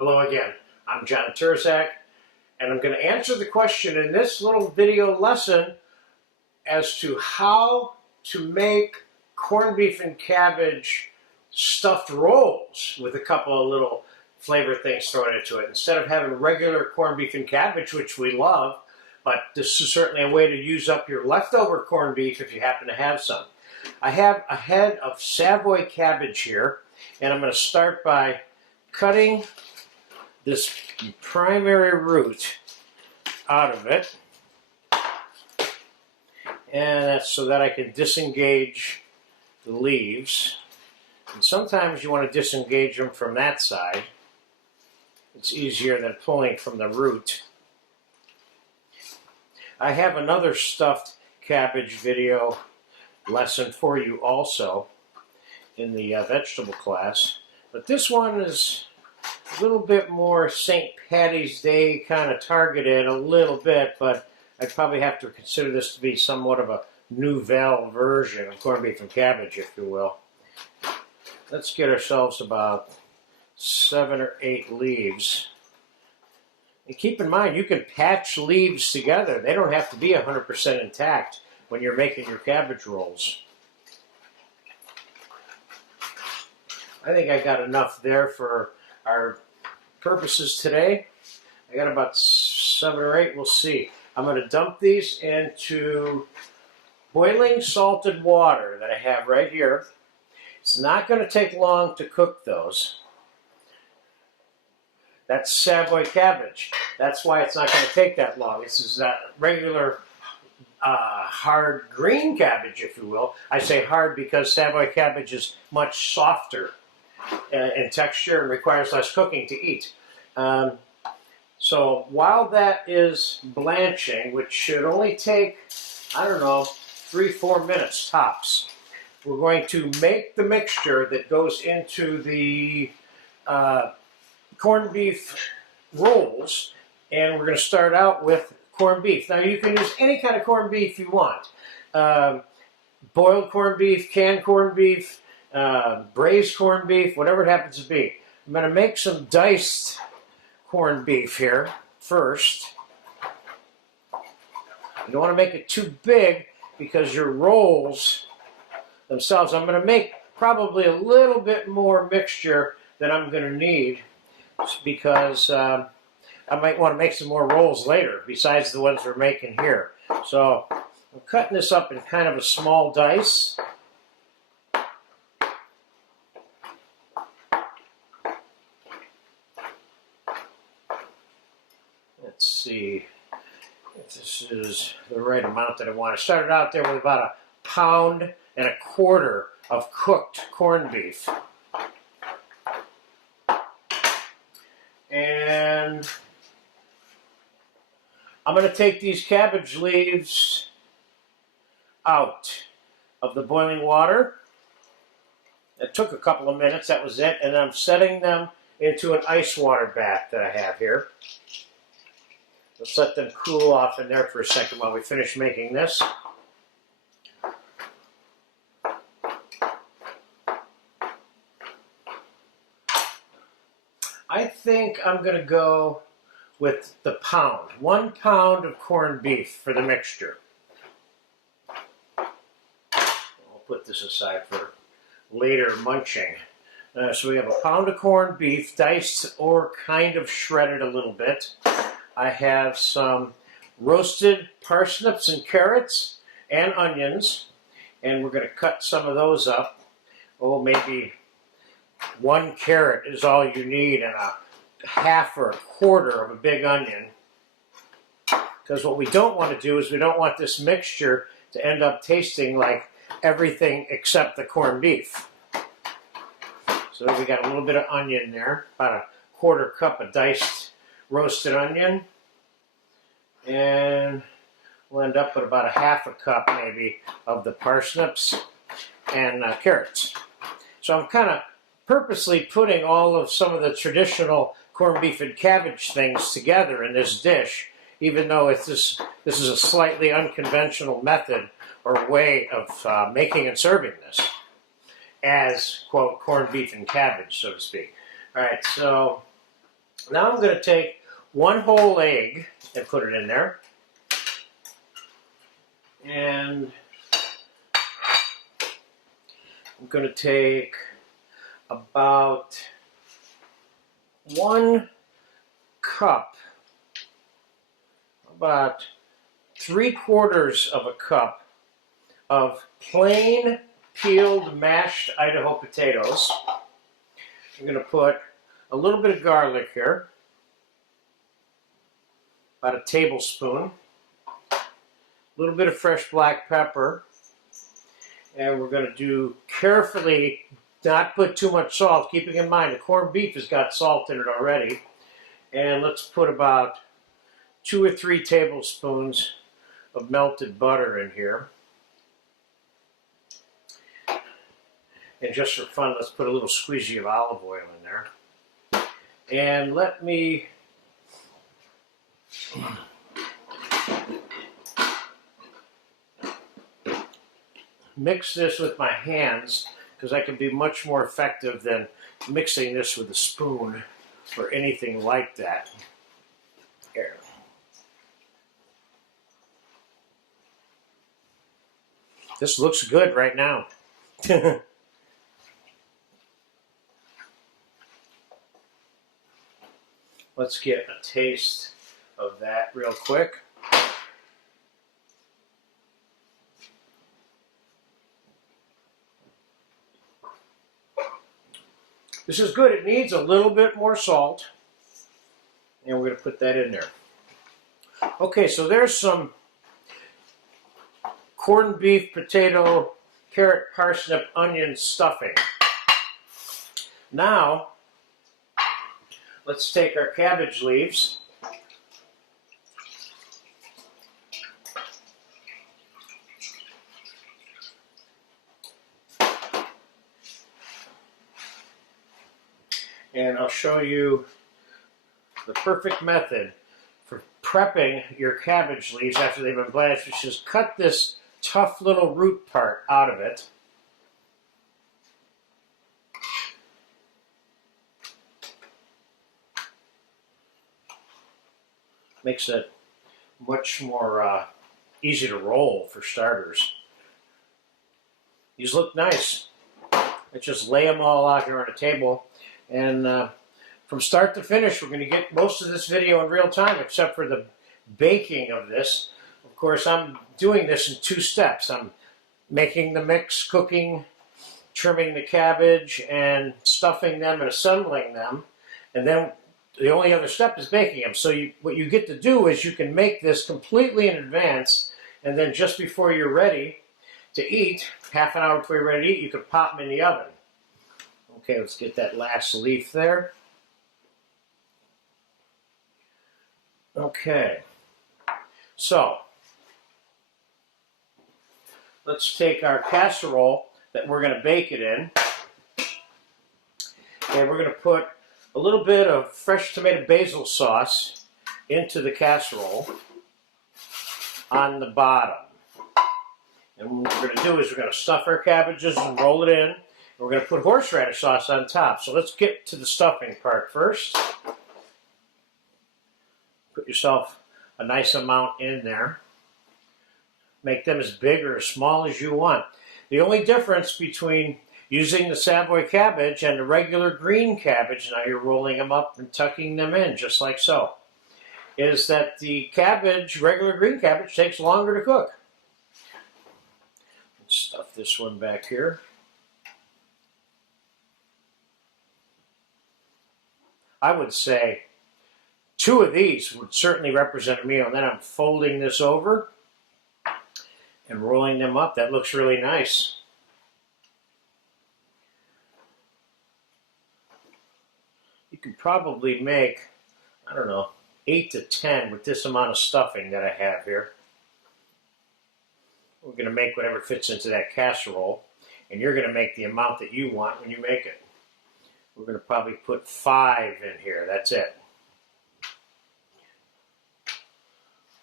Hello again, I'm John Turzak, and I'm going to answer the question in this little video lesson as to how to make corned beef and cabbage stuffed rolls with a couple of little flavor things thrown into it. Instead of having regular corned beef and cabbage, which we love, but this is certainly a way to use up your leftover corned beef if you happen to have some. I have a head of savoy cabbage here, and I'm going to start by cutting this primary root out of it, and that's so that I can disengage the leaves. And sometimes you want to disengage them from that side. It's easier than pulling from the root. I have another stuffed cabbage video lesson for you also in the vegetable class, but this one is a little bit more St. Paddy's Day kind of targeted a little bit, but I'd probably have to consider this to be somewhat of a nouvelle version of corned beef and cabbage, if you will. Let's get ourselves about 7 or 8 leaves. And keep in mind, you can patch leaves together. They don't have to be 100% intact when you're making your cabbage rolls. I think I got enough there for our purposes today. I got about 7 or 8, we'll see. I'm going to dump these into boiling salted water that I have right here. It's not going to take long to cook those. That's Savoy cabbage. That's why it's not going to take that long. This is that regular hard green cabbage, if you will. I say hard because Savoy cabbage is much softer in texture and requires less cooking to eat. So while that is blanching, which should only take, I don't know, 3-4 minutes tops, we're going to make the mixture that goes into the corned beef rolls, and we're going to start out with corned beef. Now you can use any kind of corned beef you want. Boiled corned beef, canned corned beef, braised corned beef, whatever it happens to be. I'm going to make some diced corned beef here first. You don't want to make it too big because your rolls themselves, I'm going to make probably a little bit more mixture than I'm going to need because I might want to make some more rolls later besides the ones we're making here. So I'm cutting this up in kind of a small dice. Let's see if this is the right amount that I want. I started out there with about 1.25 pounds of cooked corned beef. And I'm going to take these cabbage leaves out of the boiling water. It took a couple of minutes, that was it, and I'm setting them into an ice water bath that I have here. Let's let them cool off in there for a second while we finish making this. I think I'm going to go with the pound. 1 pound of corned beef for the mixture. I'll put this aside for later munching. So we have 1 pound of corned beef, diced or kind of shredded a little bit. I have some roasted parsnips and carrots and onions, and we're going to cut some of those up. Oh, maybe 1 carrot is all you need, and a 1/2 or 1/4 of a big onion. Because what we don't want to do is we don't want this mixture to end up tasting like everything except the corned beef. So we got a little bit of onion there, about 1/4 cup of diced roasted onion, and we'll end up with about 1/2 cup maybe of the parsnips and carrots. So I'm kind of purposely putting all of some of the traditional corned beef and cabbage things together in this dish, even though this is a slightly unconventional method or way of making and serving this as, quote, corned beef and cabbage, so to speak. All right, so Now I'm going to take one whole egg and put it in there. And I'm going to take about 1 cup, about 3/4 of a cup of plain peeled mashed Idaho potatoes. I'm going to put a little bit of garlic here, about a tablespoon, a little bit of fresh black pepper, and we're going to do carefully not put too much salt, keeping in mind the corned beef has got salt in it already. And let's put about 2 or 3 tablespoons of melted butter in here. And just for fun, let's put a little squeegee of olive oil in there. And let me mix this with my hands, because I can be much more effective than mixing this with a spoon or anything like that. Here. This looks good right now. Let's get a taste of that real quick. This is good. It needs a little bit more salt, and we're going to put that in there. Okay, so there's some corned beef, potato, carrot, parsnip, onion stuffing. Now, let's take our cabbage leaves. And I'll show you the perfect method for prepping your cabbage leaves after they've been blanched, which is cut this tough little root part out of it. Makes it much more easy to roll for starters. These look nice. Let's just lay them all out here on a table. And from start to finish, we're going to get most of this video in real time, except for the baking of this. Of course, I'm doing this in 2 steps. I'm making the mix, cooking, trimming the cabbage, and stuffing them and assembling them. And then the only other step is baking them. So what you get to do is you can make this completely in advance, and then just before you're ready to eat, half an hour before you're ready to eat, you can pop them in the oven. Okay, let's get that last leaf there. Okay, so let's take our casserole that we're going to bake it in, and we're going to put a little bit of fresh tomato basil sauce into the casserole on the bottom. And what we're going to do is we're going to stuff our cabbages and roll it in. We're going to put horseradish sauce on top. So let's get to the stuffing part first. Put yourself a nice amount in there. Make them as big or as small as you want. The only difference between using the Savoy cabbage and the regular green cabbage, now you're rolling them up and tucking them in just like so, is that the cabbage, regular green cabbage, takes longer to cook. Let's stuff this one back here. I would say 2 of these would certainly represent a meal. And then I'm folding this over and rolling them up. That looks really nice. You could probably make, I don't know, 8 to 10 with this amount of stuffing that I have here. We're going to make whatever fits into that casserole, and you're going to make the amount that you want when you make it. We're going to probably put 5 in here. That's it.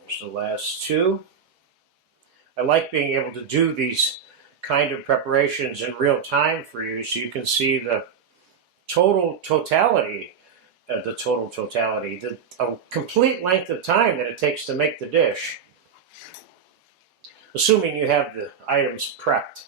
There's the last 2. I like being able to do these kind of preparations in real time for you so you can see the totality the totality, a complete length of time that it takes to make the dish, assuming you have the items prepped.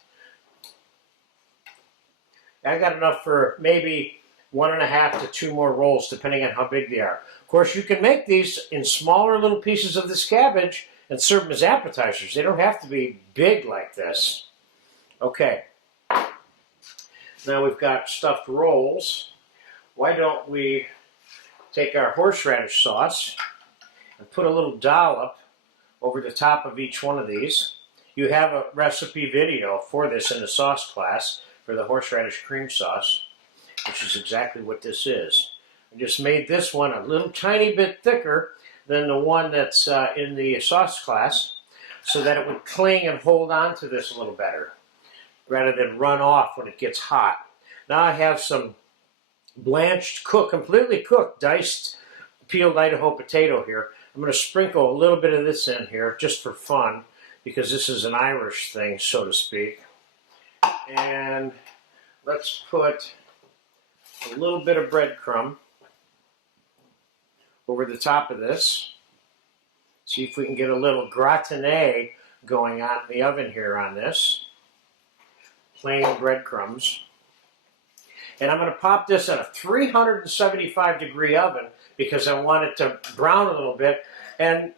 I got enough for maybe 1.5 to 2 more rolls, depending on how big they are. Of course, you can make these in smaller little pieces of this cabbage and serve them as appetizers. They don't have to be big like this. Okay. Now we've got stuffed rolls. Why don't we take our horseradish sauce and put a little dollop over the top of each one of these. You have a recipe video for this in the sauce class for the horseradish cream sauce, which is exactly what this is. I just made this one a little tiny bit thicker than the one that's in the sauce class, so that it would cling and hold on to this a little better, rather than run off when it gets hot. Now I have some blanched, completely cooked, diced, peeled Idaho potato here. I'm going to sprinkle a little bit of this in here just for fun, because this is an Irish thing, so to speak. And let's put a little bit of breadcrumb over the top of this. See if we can get a little gratiné going on in the oven here on this. Plain breadcrumbs. And I'm going to pop this in a 375-degree oven because I want it to brown a little bit. And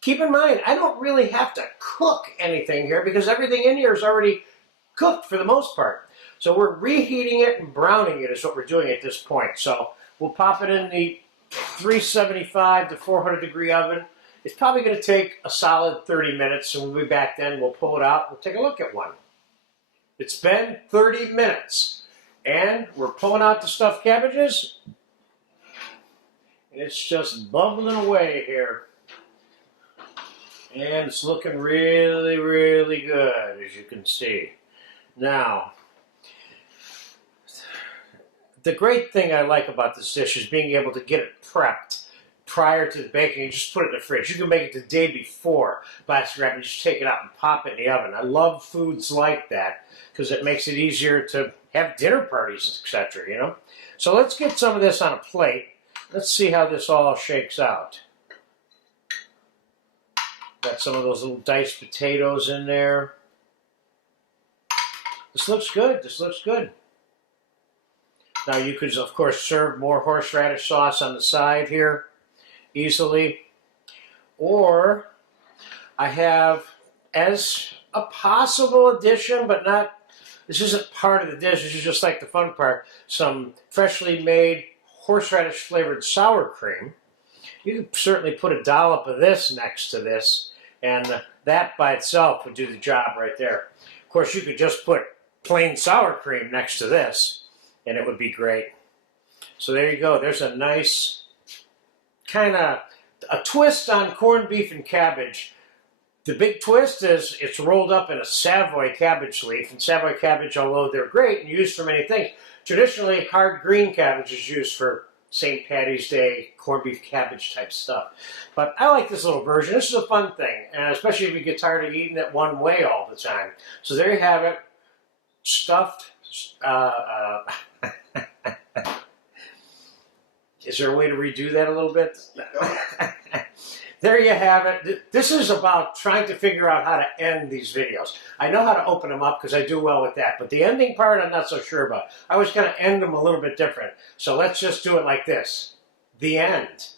keep in mind, I don't really have to cook anything here because everything in here is already cooked for the most part. So we're reheating it and browning it is what we're doing at this point. So we'll pop it in the 375 to 400-degree oven. It's probably going to take a solid 30 minutes, and we'll be back then. We'll pull it out. We'll take a look at one. It's been 30 minutes. And we're pulling out the stuffed cabbages. And it's just bubbling away here. And it's looking really, really good, as you can see. Now, the great thing I like about this dish is being able to get it prepped prior to the baking. You just put it in the fridge. You can make it the day before. Last wrap, you just take it out and pop it in the oven. I love foods like that because it makes it easier to have dinner parties, etc., you know? So let's get some of this on a plate. Let's see how this all shakes out. Got some of those little diced potatoes in there. This looks good. This looks good. Now you could, of course, serve more horseradish sauce on the side here easily. Or I have, as a possible addition, but not, this isn't part of the dish, this is just like the fun part, some freshly made horseradish flavored sour cream. You could certainly put a dollop of this next to this, and that by itself would do the job right there. Of course, you could just put plain sour cream next to this, and it would be great. So there you go. There's a nice kind of a twist on corned beef and cabbage. The big twist is it's rolled up in a savoy cabbage leaf. And savoy cabbage, although they're great and used for many things, traditionally hard green cabbage is used for St. Paddy's Day corned beef cabbage type stuff. But I like this little version. This is a fun thing, and especially if you get tired of eating it one way all the time. So there you have it. Stuffed. Is there a way to redo that a little bit? There you have it. This is about trying to figure out how to end these videos. I know how to open them up because I do well with that, but the ending part I'm not so sure about. I was going to end them a little bit different. So let's just do it like this. The end.